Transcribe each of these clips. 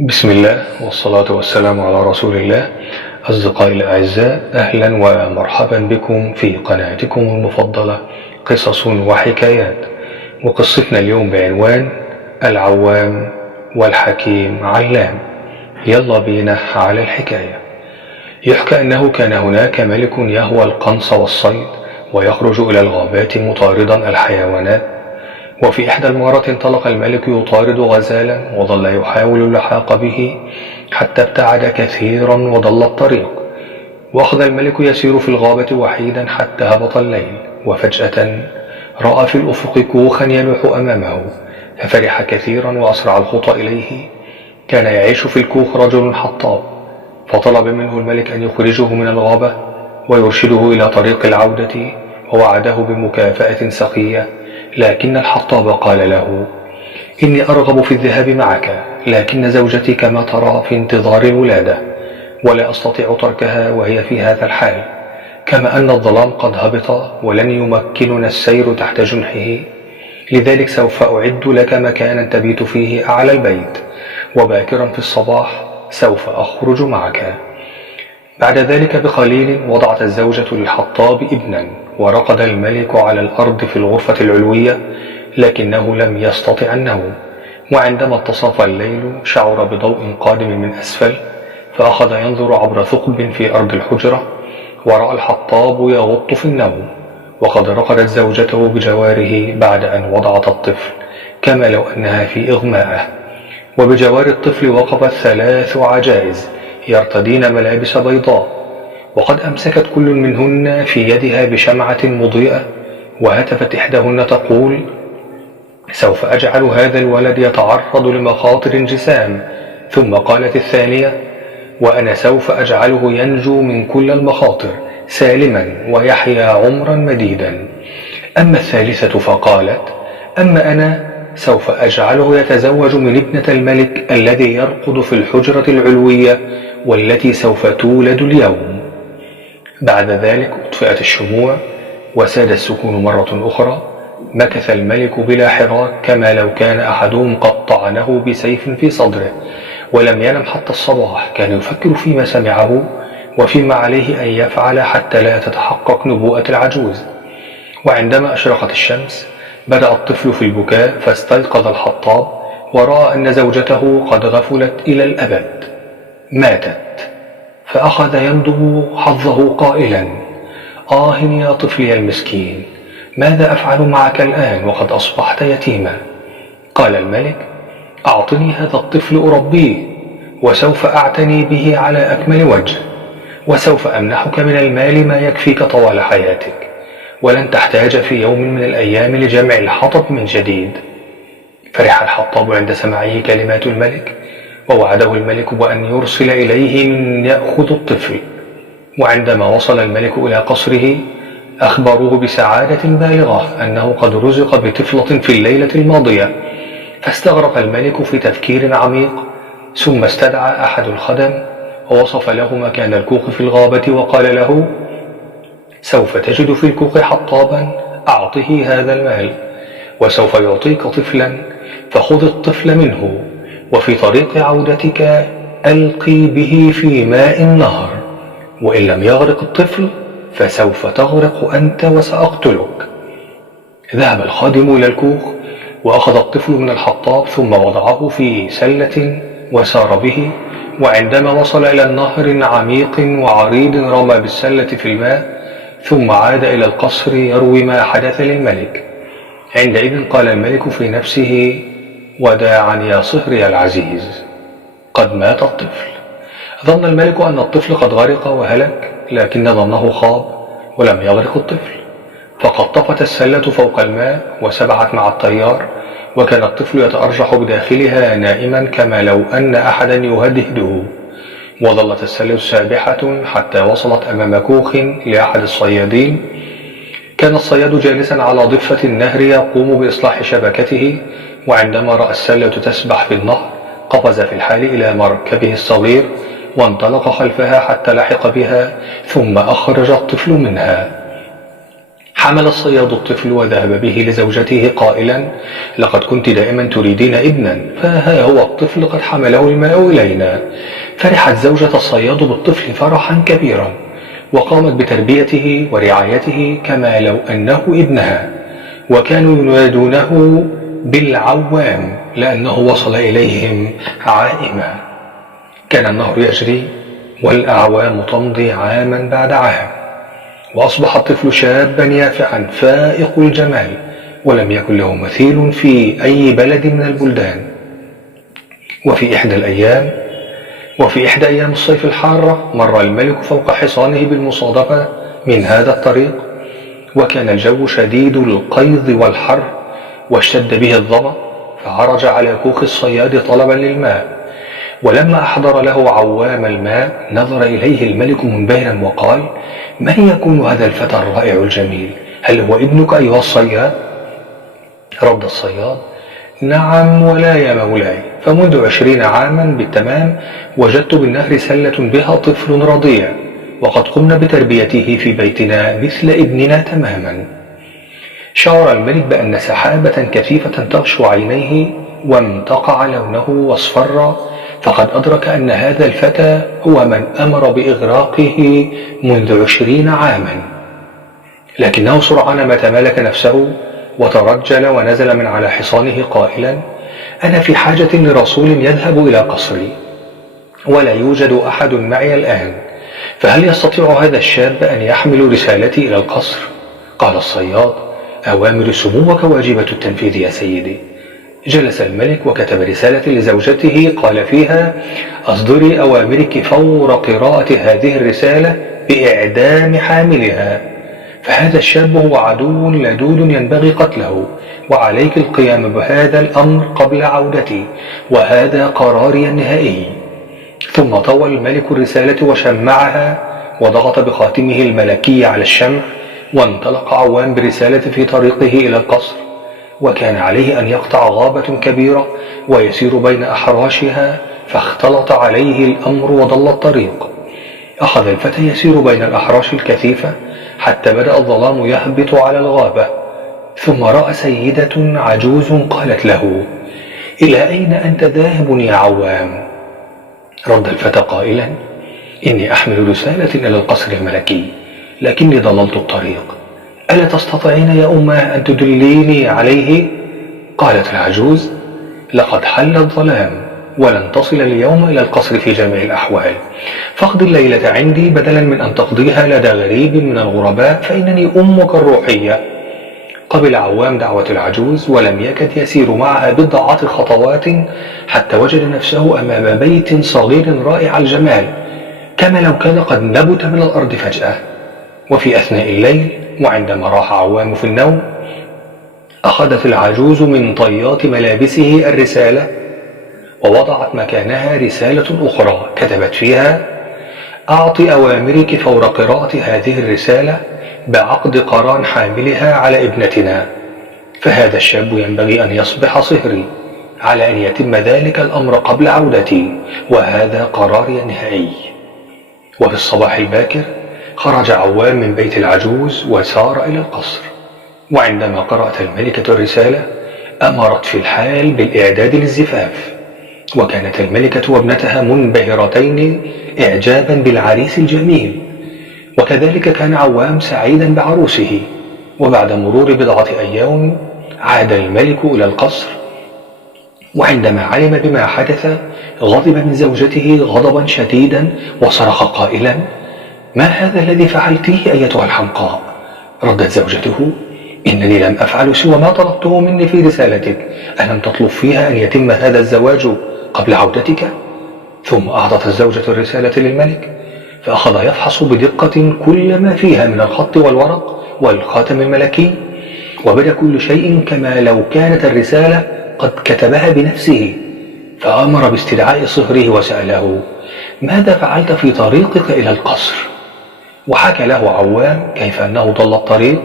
بسم الله والصلاة والسلام على رسول الله. أصدقائي الأعزاء، أهلا ومرحبا بكم في قناتكم المفضلة قصص وحكايات. وقصتنا اليوم بعنوان العوام والحكيم علام. يلا بينا على الحكاية. يحكى أنه كان هناك ملك يهوى القنص والصيد، ويخرج إلى الغابات مطاردا الحيوانات. وفي إحدى المرات انطلق الملك يطارد غزالا، وظل يحاول اللحاق به حتى ابتعد كثيرا وضل الطريق. وأخذ الملك يسير في الغابة وحيدا حتى هبط الليل، وفجأة رأى في الأفق كوخا يلوح أمامه، ففرح كثيرا وأسرع الخطى إليه. كان يعيش في الكوخ رجل حطاب، فطلب منه الملك أن يخرجه من الغابة ويرشده إلى طريق العودة، ووعده بمكافأة سخية. لكن الحطاب قال له: إني أرغب في الذهاب معك، لكن زوجتي كما ترى في انتظار الولادة، ولا أستطيع تركها وهي في هذا الحال، كما أن الظلام قد هبط ولن يمكننا السير تحت جنحه. لذلك سوف أعد لك مكانا تبيت فيه أعلى البيت، وباكرا في الصباح سوف أخرج معك. بعد ذلك بقليل وضعت الزوجة للحطاب ابنا، ورقد الملك على الأرض في الغرفة العلوية، لكنه لم يستطع النوم. وعندما انتصف الليل شعر بضوء قادم من أسفل، فأخذ ينظر عبر ثقب في أرض الحجرة، ورأى الحطاب يغط في النوم، وقد رقدت زوجته بجواره بعد أن وضعت الطفل، كما لو أنها في إغماءه. وبجوار الطفل وقفت 3 عجائز يرتدين ملابس بيضاء، وقد أمسكت كل منهن في يدها بشمعة مضيئة، وهتفت إحداهن تقول: سوف أجعل هذا الولد يتعرض لمخاطر الجسام. ثم قالت الثانية: وأنا سوف أجعله ينجو من كل المخاطر سالما ويحيا عمرا مديدا. أما الثالثة فقالت: أما أنا سوف أجعله يتزوج من ابنة الملك الذي يرقد في الحجرة العلوية، والتي سوف تولد اليوم. بعد ذلك أطفئت الشموع وساد السكون مرة أخرى. مكث الملك بلا حراك، كما لو كان أحدهم قد طعنه بسيف في صدره، ولم ينم حتى الصباح. كان يفكر فيما سمعه وفيما عليه أن يفعل حتى لا تتحقق نبوءة العجوز. وعندما أشرقت الشمس بدأ الطفل في البكاء، فاستيقظ الحطاب ورأى أن زوجته قد غفلت إلى الأبد، ماتت. فأخذ يندب حظه قائلا: آه يا طفلي المسكين، ماذا أفعل معك الآن وقد أصبحت يتيما؟ قال الملك: أعطني هذا الطفل أربيه، وسوف أعتني به على أكمل وجه، وسوف أمنحك من المال ما يكفيك طوال حياتك، ولن تحتاج في يوم من الأيام لجمع الحطب من جديد. فرح الحطاب عند سماعه كلمات الملك، ووعده الملك بأن يرسل إليه من يأخذ الطفل. وعندما وصل الملك إلى قصره أخبروه بسعادة بالغة أنه قد رزق بطفلة في الليلة الماضية. فاستغرق الملك في تفكير عميق، ثم استدعى أحد الخدم ووصف له مكان الكوخ في الغابة، وقال له: سوف تجد في الكوخ حطابا، أعطه هذا المال، وسوف يعطيك طفلا، فخذ الطفل منه، وفي طريق عودتك ألقي به في ماء النهر، وإن لم يغرق الطفل فسوف تغرق أنت وسأقتلك. ذهب الخادم إلى الكوخ وأخذ الطفل من الحطاب، ثم وضعه في سلة وسار به. وعندما وصل إلى النهر عميق وعريض رمى بالسلة في الماء، ثم عاد إلى القصر يروي ما حدث للملك. عندئذ قال الملك في نفسه: وداعا يا صهري العزيز، قد مات الطفل. ظن الملك أن الطفل قد غرق وهلك، لكن ظنه خاب، ولم يغرق الطفل، فقد طفت السلة فوق الماء وسبحت مع التيار، وكان الطفل يتأرجح بداخلها نائما كما لو أن أحدا يهدهده. وظلت السلة سابحة حتى وصلت أمام كوخ لأحد الصيادين. كان الصياد جالسا على ضفة النهر يقوم بإصلاح شبكته، وعندما رأى السلة تسبح في النهر قفز في الحال إلى مركبه الصغير وانطلق خلفها حتى لحق بها، ثم أخرج الطفل منها. حمل الصياد الطفل وذهب به لزوجته قائلا: لقد كنت دائما تريدين ابنا، فها هو الطفل قد حمله الماء إلينا. فرحت زوجة الصياد بالطفل فرحا كبيرا، وقامت بتربيته ورعايته كما لو أنه ابنها، وكانوا ينادونه بالعوام لأنه وصل إليهم عائما. كان النهر يجري والأعوام تمضي عاما بعد عام، وأصبح الطفل شابا يافعا فائق الجمال، ولم يكن له مثيل في أي بلد من البلدان. وفي إحدى أيام الصيف الحارة مر الملك فوق حصانه بالمصادفة من هذا الطريق، وكان الجو شديد القيظ والحر، واشتد به الظمأ، فعرج على كوخ الصياد طلبا للماء. ولما أحضر له عوام الماء نظر إليه الملك منبهرا وقال: من يكون هذا الفتى الرائع الجميل؟ هل هو ابنك أيها الصياد؟ رد الصياد: نعم ولا يا مولاي، فمنذ 20 عاما بالتمام وجدت بالنهر سلة بها طفل رضيع، وقد قمنا بتربيته في بيتنا مثل ابننا تماما. شعر الملك بأن سحابة كثيفة تغشو عينيه، وامتقع لونه واصفر، فقد أدرك أن هذا الفتى هو من أمر بإغراقه منذ 20 عاما. لكنه سرعان ما تمالك نفسه وترجل ونزل من على حصانه قائلا: أنا في حاجة لرسول يذهب إلى قصري، ولا يوجد أحد معي الآن، فهل يستطيع هذا الشاب أن يحمل رسالتي إلى القصر؟ قال الصياد: أوامر سموك واجبة التنفيذ يا سيدي. جلس الملك وكتب رسالة لزوجته قال فيها: أصدري أوامرك فور قراءة هذه الرسالة بإعدام حاملها، فهذا الشاب هو عدو لدود ينبغي قتله، وعليك القيام بهذا الأمر قبل عودتي، وهذا قراري النهائي. ثم طوى الملك الرسالة وشمعها وضغط بخاتمه الملكي على الشمع، وانطلق عوام برسالة في طريقه إلى القصر. وكان عليه أن يقطع غابة كبيرة ويسير بين أحراشها، فاختلط عليه الأمر وضل الطريق. أخذ الفتى يسير بين الأحراش الكثيفة حتى بدأ الظلام يهبط على الغابة، ثم رأى سيدة عجوز قالت له: إلى أين أنت ذاهب يا عوام؟ رد الفتى قائلا: إني أحمل رسالة إلى القصر الملكي، لكني ضللت الطريق، ألا تستطيعين يا أماه أن تدليني عليه؟ قالت العجوز: لقد حل الظلام، ولن تصل اليوم إلى القصر في جميع الأحوال، فاقضي الليلة عندي بدلا من أن تقضيها لدى غريب من الغرباء، فإنني أمك الروحية. قبل عوام دعوة العجوز، ولم يكد يسير معها بضعة خطوات حتى وجد نفسه أمام بيت صغير رائع الجمال، كما لو كان قد نبت من الأرض فجأة. وفي أثناء الليل وعندما راح عوام في النوم، أخذت العجوز من طيات ملابسه الرسالة، ووضعت مكانها رسالة أخرى كتبت فيها: أعط أوامرك فور قراءة هذه الرسالة بعقد قران حاملها على ابنتنا، فهذا الشاب ينبغي أن يصبح صهري، على أن يتم ذلك الأمر قبل عودتي، وهذا قراري النهائي. وفي الصباح الباكر خرج عوام من بيت العجوز وسار إلى القصر، وعندما قرأت الملكة الرسالة أمرت في الحال بالإعداد للزفاف، وكانت الملكة وابنتها منبهرتين إعجابا بالعريس الجميل، وكذلك كان عوام سعيدا بعروسه. وبعد مرور بضعة أيام عاد الملك إلى القصر، وعندما علم بما حدث غضب من زوجته غضبا شديدا وصرخ قائلا: ما هذا الذي فعلتيه أيتها الحمقاء؟ ردت زوجته: إنني لم أفعل سوى ما طلبته مني في رسالتك، ألم تطلب فيها أن يتم هذا الزواج قبل عودتك؟ ثم أعطت الزوجة الرسالة للملك، فأخذ يفحص بدقة كل ما فيها من الخط والورق والخاتم الملكي، وبدا كل شيء كما لو كانت الرسالة قد كتبها بنفسه، فأمر باستدعاء صهره وسأله: ماذا فعلت في طريقك إلى القصر؟ وحكى له عوام كيف أنه ضل الطريق،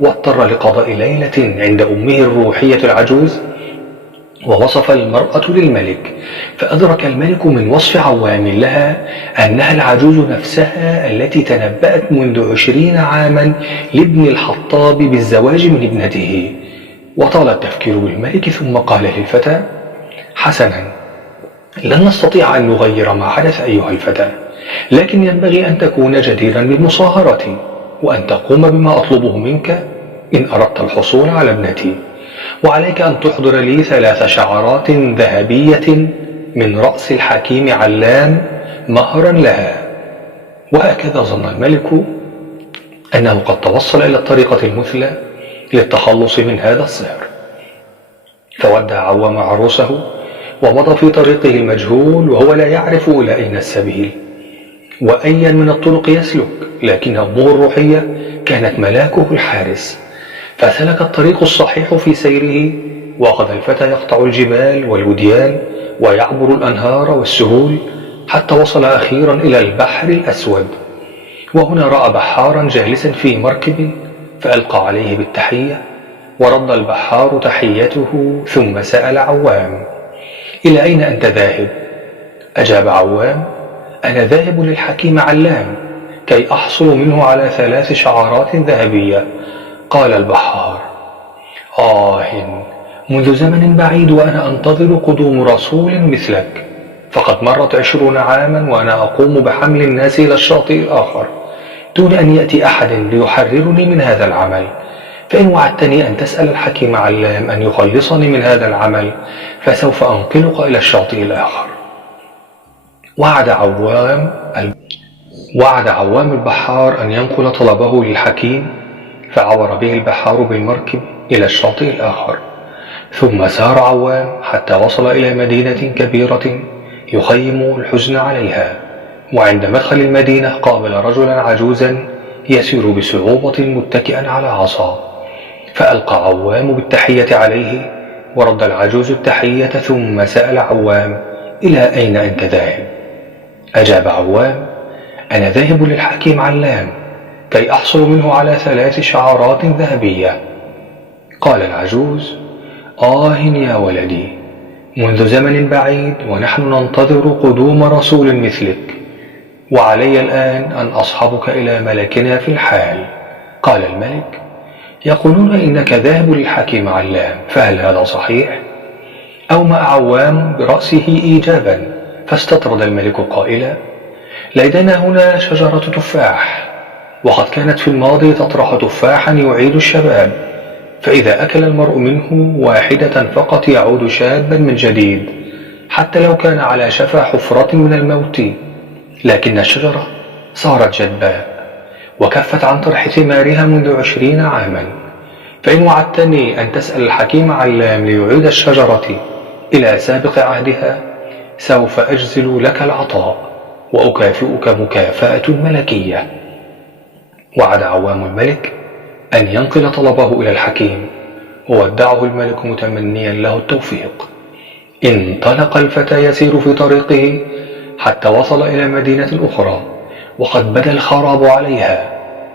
واضطر لقضاء ليلة عند أمه الروحية العجوز، ووصف المرأة للملك، فأدرك الملك من وصف عوام لها أنها العجوز نفسها التي تنبأت منذ 20 عاما لابن الحطاب بالزواج من ابنته. وطال التفكير بالملك ثم قال للفتى: حسنا، لن نستطيع أن نغير ما حدث أيها الفتى، لكن ينبغي أن تكون جديرا بالمصاهرة وأن تقوم بما أطلبه منك إن أردت الحصول على ابنتي. وعليك أن تحضر لي 3 شعرات ذهبية من رأس الحكيم علام مهرا لها. وهكذا ظن الملك أنه قد توصل إلى الطريقة المثلى للتخلص من هذا السحر، فودع عوام عروسه ومضى في طريقه المجهول وهو لا يعرف إلى أين السبيل وأيا من الطرق يسلك، لكن أمه الروحية كانت ملاكه الحارس. فسلك الطريق الصحيح في سيره، وأخذ الفتى يقطع الجبال والوديان ويعبر الأنهار والسهول حتى وصل أخيرا إلى البحر الأسود. وهنا رأى بحارا جالسا في مركب فألقى عليه بالتحية، ورد البحار تحيته ثم سأل عوام: إلى أين أنت ذاهب؟ أجاب عوام: أنا ذاهب للحكيم علام كي أحصل منه على 3 شعرات ذهبية. قال البحار: منذ زمن بعيد وأنا أنتظر قدوم رسول مثلك، فقد مرت 20 عاما وأنا أقوم بحمل الناس إلى الشاطئ الآخر دون أن يأتي أحد ليحررني من هذا العمل، فإن وعدتني أن تسأل الحكيم علام أن يخلصني من هذا العمل فسوف أنقلك إلى الشاطئ الآخر. وعد عوام البحار أن ينقل طلبه للحكيم، فعبر به البحار بالمركب إلى الشاطئ الآخر. ثم سار عوام حتى وصل إلى مدينة كبيرة يخيم الحزن عليها، وعند مدخل المدينة قابل رجلا عجوزا يسير بصعوبة متكئا على عصا، فألقى عوام بالتحية عليه، ورد العجوز التحية ثم سأل عوام: إلى أين أنت ذاهب؟ أجاب عوام: أنا ذاهب للحكيم علام كي أحصل منه على 3 شعرات ذهبية. قال العجوز: يا ولدي، منذ زمن بعيد ونحن ننتظر قدوم رسول مثلك، وعلي الآن أن أصحبك إلى ملكنا في الحال. قال الملك: يقولون إنك ذاهب للحكيم علام، فهل هذا صحيح؟ أومأ عوام برأسه إيجابا، فاستطرد الملك قائلا: لدينا هنا شجرة تفاح، وقد كانت في الماضي تطرح تفاحا يعيد الشباب، فإذا أكل المرء منه واحدة فقط يعود شابا من جديد، حتى لو كان على شفا حفرة من الموت. لكن الشجرة صارت جدباء وكفت عن طرح ثمارها منذ 20 عاما، فإن وعدتني أن تسأل الحكيم علام ليعيد الشجرة إلى سابق عهدها سوف أجزل لك العطاء وأكافئك مكافأة ملكية. وعد عوام الملك أن ينقل طلبه إلى الحكيم، وودعه الملك متمنيا له التوفيق. انطلق الفتى يسير في طريقه حتى وصل إلى مدينة أخرى وقد بدا الخراب عليها،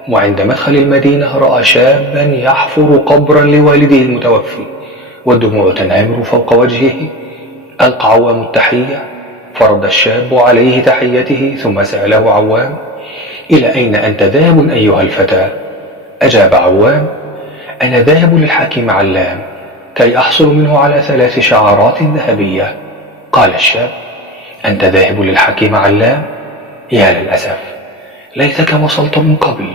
وعند مدخل المدينة رأى شابا يحفر قبرا لوالده المتوفي والدموع تنهمر فوق وجهه. ألقى عوام التحية، فرد الشاب عليه تحيته ثم سأله عوام: إلى أين أنت ذاهب أيها الفتى؟ أجاب عوام: أنا ذاهب للحكيم علام كي أحصل منه على 3 شعرات ذهبية. قال الشاب: أنت ذاهب للحكيم علام؟ يا للأسف، ليتك وصلت من قبل،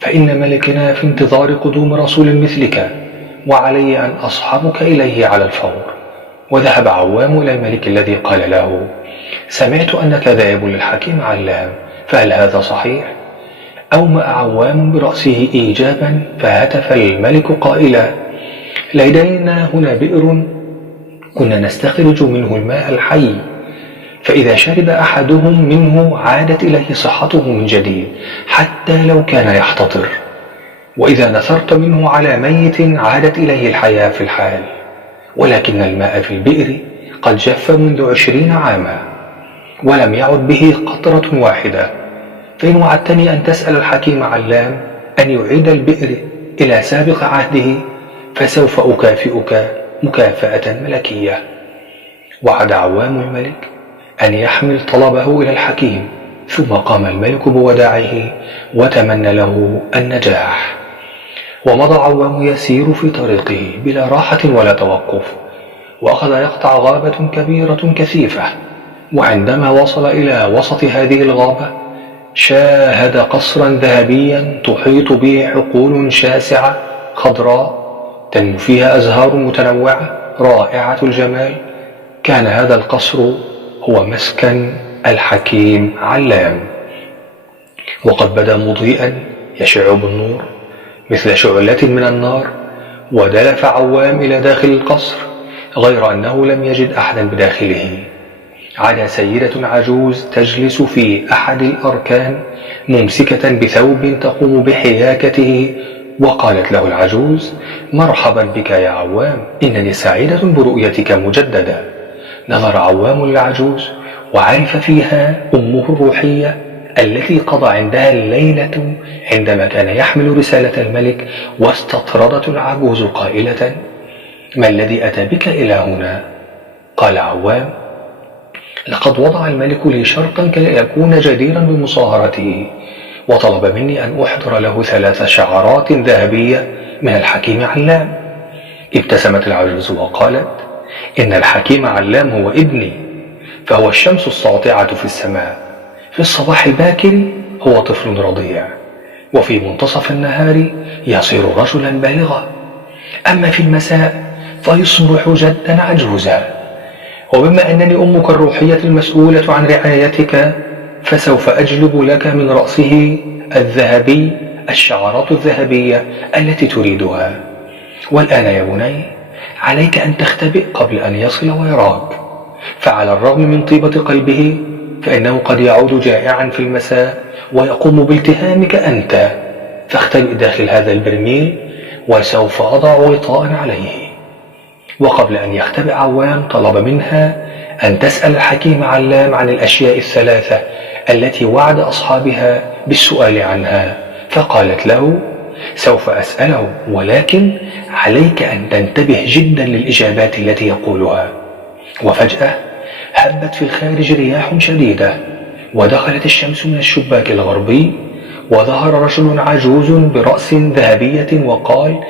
فإن ملكنا في انتظار قدوم رسول مثلك، وعلي أن أصحبك إليه على الفور. وذهب عوام إلى الملك الذي قال له: سمعت أنك ذاهب للحكيم علام، فهل هذا صحيح؟ أومأ عوام برأسه إيجابا، فهتف الملك قائلا: لدينا هنا بئر كنا نستخرج منه الماء الحي، فإذا شرب أحدهم منه عادت إليه صحته من جديد حتى لو كان يحتضر، وإذا نثرت منه على ميت عادت إليه الحياة في الحال، ولكن الماء في البئر قد جف منذ 20 عاما ولم يعد به قطرة واحدة، فإن وعدتني أن تسأل الحكيم علام أن يعيد البئر إلى سابق عهده فسوف أكافئك مكافأة ملكية. وعد عوام الملك أن يحمل طلبه إلى الحكيم، ثم قام الملك بوداعه وتمنى له النجاح. ومضى عوام يسير في طريقه بلا راحة ولا توقف، وأخذ يقطع غابة كبيرة كثيفة. وعندما وصل إلى وسط هذه الغابة شاهد قصرا ذهبيا تحيط به حقول شاسعة خضراء تنمو فيها أزهار متنوعة رائعة الجمال. كان هذا القصر هو مسكن الحكيم علام، وقد بدا مضيئا يشع بالنور مثل شعلة من النار. ودلف عوام إلى داخل القصر، غير أنه لم يجد أحدا بداخله. عدا سيدة عجوز تجلس في أحد الأركان ممسكة بثوب تقوم بحياكته. وقالت له العجوز: مرحبا بك يا عوام، إنني سعيدة برؤيتك مجددا. نظر عوام للعجوز وعرف فيها أمه الروحية التي قضى عندها الليلة عندما كان يحمل رسالة الملك. واستطردت العجوز قائلة: ما الذي أتى بك إلى هنا؟ قال عوام: لقد وضع الملك لي شرطا كي يكون جديرا بمصاهرته، وطلب مني أن أحضر له 3 شعرات ذهبية من الحكيم علام. ابتسمت العجوز وقالت: إن الحكيم علام هو ابني، فهو الشمس الساطعة في السماء. في الصباح الباكر هو طفل رضيع، وفي منتصف النهار يصير رجلا بالغا، أما في المساء فيصبح جدا عجوزا. وبما أنني أمك الروحية المسؤولة عن رعايتك، فسوف أجلب لك من رأسه الذهبي الشعرات الذهبية التي تريدها. والآن يا بني، عليك أن تختبئ قبل أن يصل ويراك، فعلى الرغم من طيبة قلبه فإنه قد يعود جائعا في المساء ويقوم بالتهامك أنت. فاختبئ داخل هذا البرميل وسوف أضع وطاء عليه. وقبل أن يختبئ عوام طلب منها أن تسأل الحكيم علام عن الأشياء ال3 التي وعد أصحابها بالسؤال عنها. فقالت له: سوف أسأله، ولكن عليك أن تنتبه جدا للإجابات التي يقولها. وفجأة هبت في الخارج رياح شديدة، ودخلت الشمس من الشباك الغربي، وظهر رجل عجوز برأس ذهبية وقال: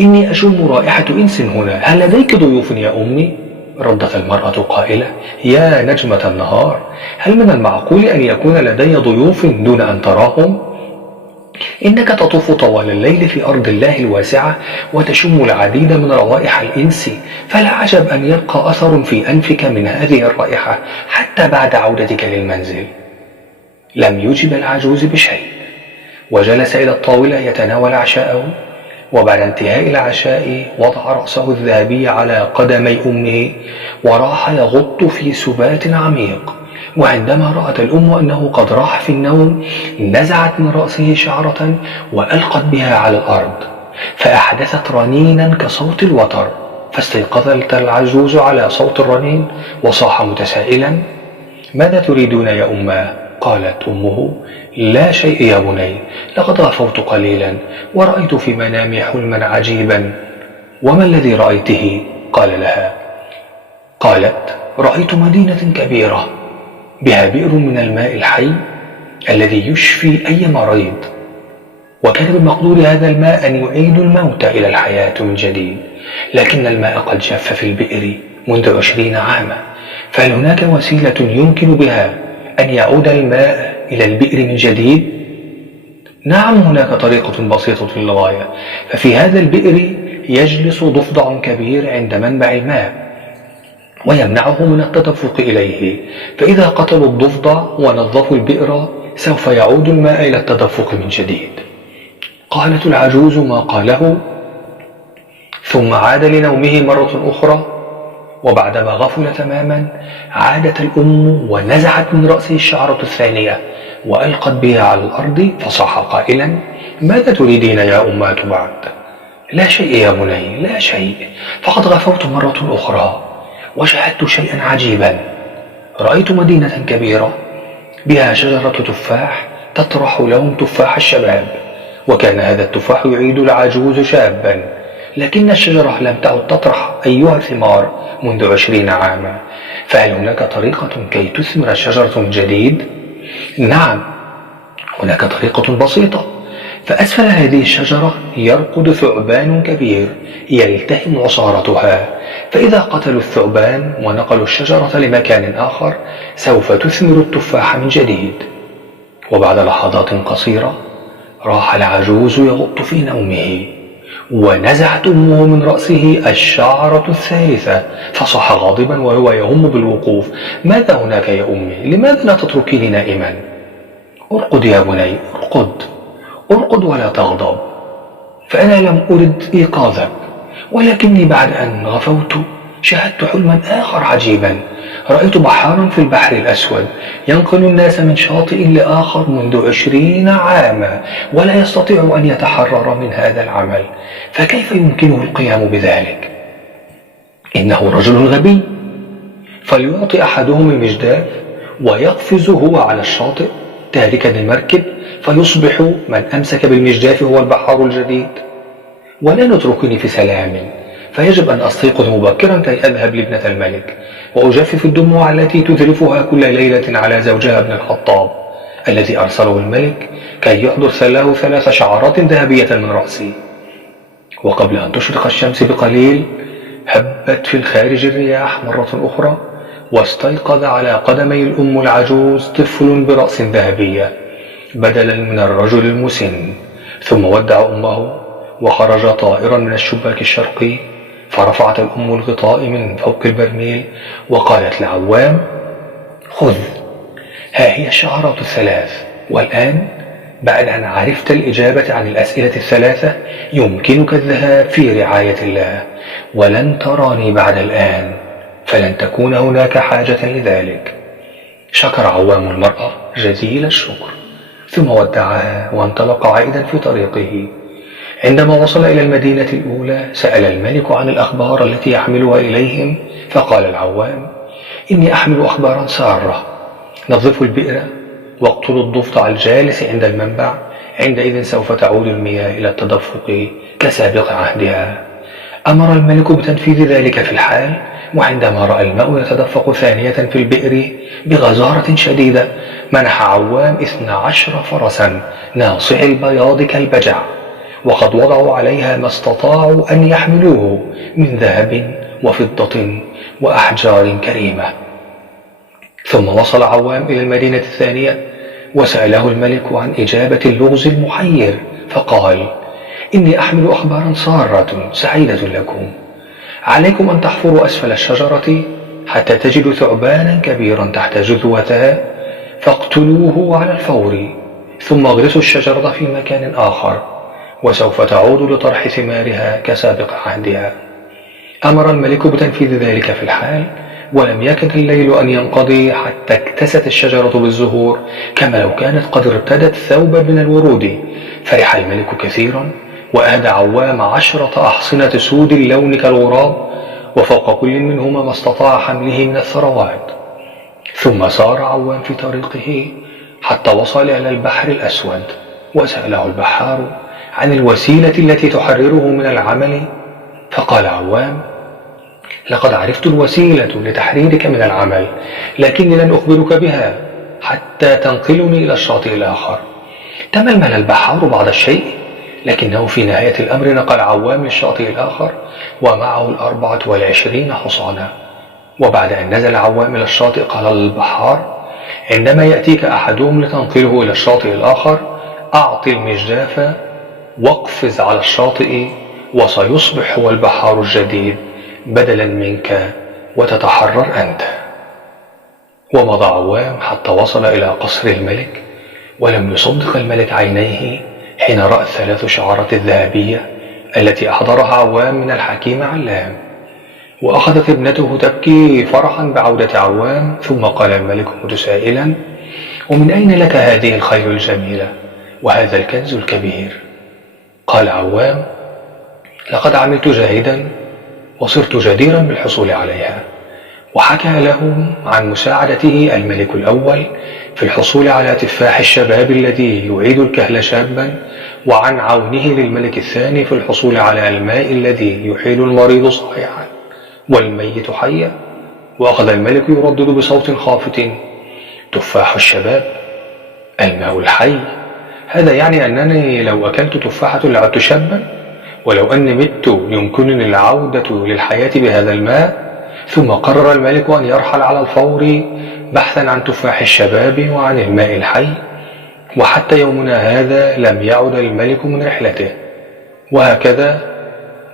إني أشم رائحة إنس هنا، هل لديك ضيوف يا أمي؟ ردت المرأة قائلة: يا نجمة النهار، هل من المعقول أن يكون لدي ضيوف دون أن تراهم؟ إنك تطوف طوال الليل في أرض الله الواسعة وتشم العديد من روائح الإنس، فلا عجب أن يبقى أثر في أنفك من هذه الرائحة حتى بعد عودتك للمنزل. لم يجب العجوز بشيء، وجلس إلى الطاولة يتناول عشاءه. وبعد انتهاء العشاء وضع رأسه الذهبي على قدمي أمه وراح يغط في سبات عميق. وعندما رأت الأم أنه قد راح في النوم نزعت من رأسه شعرة وألقت بها على الأرض، فأحدثت رنينا كصوت الوتر. فاستيقظت العجوز على صوت الرنين وصاح متسائلا: ماذا تريدون يا أماه؟ قالت أمه: لا شيء يا بني، لقد غفوت قليلا ورأيت في منامي حلما عجيبا. وما الذي رأيته؟ قال لها. قالت: رأيت مدينة كبيرة بها بئر من الماء الحي الذي يشفي أي مريض، وكان بمقدور هذا الماء أن يعيد الموتى إلى الحياة من جديد، لكن الماء قد جف في البئر منذ 20 عاما، فهل هناك وسيلة يمكن بها أن يعود الماء إلى البئر من جديد؟ نعم، هناك طريقة بسيطة للغاية. ففي هذا البئر يجلس ضفدع كبير عند منبع الماء ويمنعه من التدفق إليه، فإذا قتلوا الضفدع ونظفوا البئر سوف يعود الماء إلى التدفق من جديد. قالت العجوز ما قاله، ثم عاد لنومه مرة أخرى. وبعدما غفل تماما عادت الأم ونزعت من رأسه الشعرة الثانية وألقت بها على الأرض، فصاح قائلا: ماذا تريدين يا أمات بعد؟ لا شيء يا بني، لا شيء، فقد غفوت مرة أخرى وشاهدت شيئا عجيبا. رأيت مدينة كبيرة بها شجرة تفاح تطرح لون تفاح الشباب، وكان هذا التفاح يعيد العجوز شابا، لكن الشجرة لم تعد تطرح أيها ثمار منذ 20 عاما، فهل هناك طريقة كي تثمر الشجرة من جديد؟ نعم، هناك طريقة بسيطة. فأسفل هذه الشجرة يرقد ثعبان كبير يلتهم عصارتها، فإذا قتلوا الثعبان ونقلوا الشجرة لمكان آخر سوف تثمر التفاح من جديد. وبعد لحظات قصيرة راح العجوز يغط في نومه، ونزعت أمه من رأسه الشعرة الثالثة، فصاح غاضبا وهو يهم بالوقوف: ماذا هناك يا أمي؟ لماذا لا تتركيني نائما؟ ارقد يا بني، ارقد ولا تغضب، فأنا لم أرد إيقاظك، ولكني بعد أن غفوت شاهدت حلما آخر عجيبا. رأيت بحارا في البحر الأسود ينقل الناس من شاطئ لآخر منذ 20 عاما، ولا يستطيع أن يتحرر من هذا العمل، فكيف يمكنه القيام بذلك؟ إنه رجل غبي، فليعطي أحدهم المجداف ويقفز هو على الشاطئ تاركا المركب، فيصبح من أمسك بالمجداف هو البحار الجديد، ولا نتركني في سلام، فيجب أن أستيقظ مبكرا كي أذهب لابنة الملك وأجفف الدموع التي تذرفها كل ليلة على زوجها ابن الخطاب الذي أرسله الملك كي يحضر له 3 شعرات ذهبية من رأسي. وقبل أن تشرق الشمس بقليل هبت في الخارج الرياح مرة أخرى، واستيقظ على قدمي الأم العجوز طفل برأس ذهبية بدلا من الرجل المسن، ثم ودع أمه وخرج طائرا من الشباك الشرقي. فرفعت الأم الغطاء من فوق البرميل وقالت لعوام: خذ، ها هي الشعرات 3، والآن بعد أن عرفت الإجابة عن الأسئلة 3 يمكنك الذهاب في رعاية الله، ولن تراني بعد الآن، فلن تكون هناك حاجة لذلك. شكر عوام المرأة جزيل الشكر، ثم ودعها وانطلق عائدا في طريقه. عندما وصل إلى المدينة الأولى سأل الملك عن الأخبار التي يحملها إليهم، فقال العوام: إني أحمل أخبارا سارة. نظفوا البئر واقتلوا الضفدع الجالس عند المنبع، عندئذ سوف تعود المياه إلى التدفق كسابق عهدها. أمر الملك بتنفيذ ذلك في الحال، وعندما رأى الماء يتدفق ثانية في البئر بغزارة شديدة منح عوام 12 فرسا ناصع البياض كالبجع، وقد وضعوا عليها ما استطاعوا أن يحملوه من ذهب وفضة وأحجار كريمة. ثم وصل عوام إلى المدينة الثانية وسأله الملك عن إجابة اللغز المحير، فقال: إني أحمل أخبارا سارة سعيدة لكم. عليكم أن تحفروا أسفل الشجرة حتى تجدوا ثعبانا كبيرا تحت جذوتها، فاقتلوه على الفور، ثم اغرسوا الشجرة في مكان آخر، وسوف تعود لطرح ثمارها كسابق عهدها. أمر الملك بتنفيذ ذلك في الحال، ولم يكد الليل أن ينقضي حتى اكتست الشجرة بالزهور كما لو كانت قد ارتدت ثوبا من الورود. فرح الملك كثيرا، وأهدى عوام 10 أحصنة سود اللون كالغراب، وفوق كل منهما ما استطاع حمله من الثروات. ثم سار عوام في طريقه حتى وصل إلى البحر الأسود، وسأله البحار عن الوسيلة التي تحرره من العمل، فقال عوام: لقد عرفت الوسيلة لتحريرك من العمل، لكني لن أخبرك بها حتى تنقلني إلى الشاطئ الآخر. تململ البحار بعض الشيء، لكنه في نهاية الأمر نقل عوام للشاطئ الآخر ومعه 24 حصانا. وبعد أن نزل عوام إلى الشاطئ قال للبحار: عندما يأتيك أحدهم لتنقله إلى الشاطئ الآخر أعطي المجداف واقفز على الشاطئ، وسيصبح هو البحار الجديد بدلا منك وتتحرر أنت. ومضى عوام حتى وصل إلى قصر الملك، ولم يصدق الملك عينيه حين رأى 3 شعرات الذهبية التي أحضرها عوام من الحكيم علام. وأخذت ابنته تبكي فرحا بعودة عوام، ثم قال الملك متسائلا: ومن أين لك هذه الخيل الجميلة وهذا الكنز الكبير؟ قال عوام: لقد عملت جاهدا وصرت جديرا بالحصول عليها. وحكى لهم عن مساعدته الملك الأول في الحصول على تفاح الشباب الذي يعيد الكهل شابا، وعن عونه للملك الثاني في الحصول على الماء الذي يحيل المريض صحيحا والميت حيا. وأخذ الملك يردد بصوت خافت: تفاح الشباب، الماء الحي. هذا يعني أنني لو أكلت تفاحة لعدت شابا، ولو أني مت يمكنني العودة للحياة بهذا الماء. ثم قرر الملك أن يرحل على الفور بحثا عن تفاح الشباب وعن الماء الحي. وحتى يومنا هذا لم يعد الملك من رحلته. وهكذا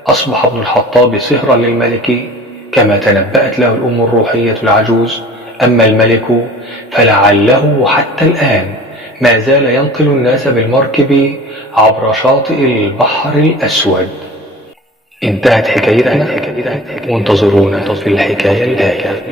أصبح ابن الخطاب صهرا للملك كما تنبأت له الأم الروحية العجوز. أما الملك فلعله حتى الآن ما زال ينقل الناس بالمركب عبر شاطئ البحر الأسود. انتهت حكايتنا، وانتظرونا في الحكاية الجاية.